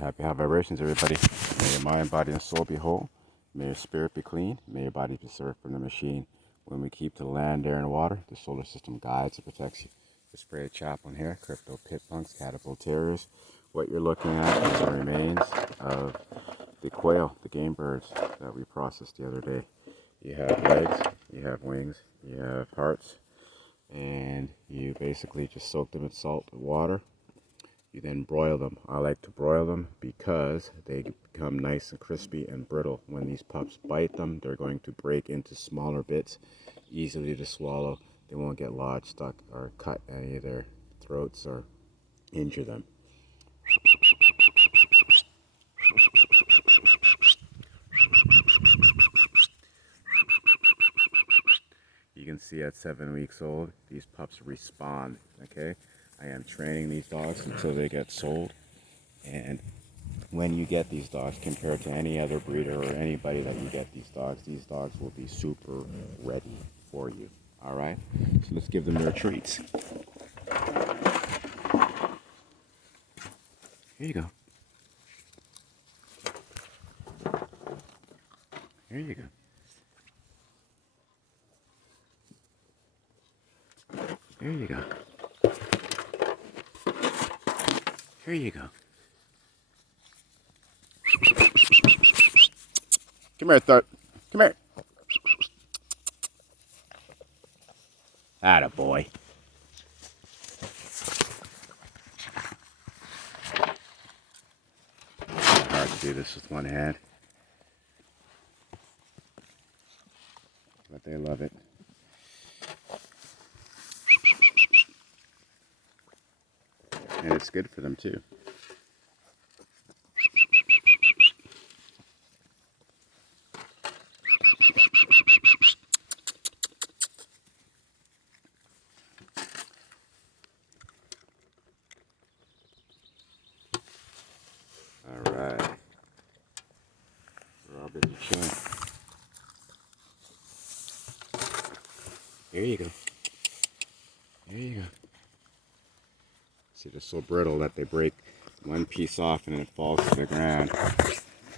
Happy high vibrations, everybody. May your mind, body, and soul be whole. May your spirit be clean. May your body be served from the machine. When we keep to land, air, and water, the solar system guides and protects you. The spray chaplain here, crypto pit punks, Catahbull Terriers. What you're looking at is the remains of the quail, the game birds that we processed the other day. You have legs, you have wings, you have hearts, and you basically just soak them in salt and water. You then broil them. I like to broil them because they become nice and crispy and brittle. When these pups bite them, they're going to break into smaller bits, easily to swallow. They won't get lodged, stuck, or cut any of their throats or injure them. You can see at 7 weeks old, these pups respond, okay? I am training these dogs until they get sold. And when you get these dogs, compared to any other breeder or anybody that you get these dogs will be super ready for you. All right? So let's give them their treats. Here you go. Here you go. There you go. Here you go. Come here, Thud. Come here. Attaboy. It's hard to do this with one hand, but they love it. And it's good for them too. All right. We're all busy chilling. Here you go. There you go. See, they're so brittle that they break one piece off and it falls to the ground.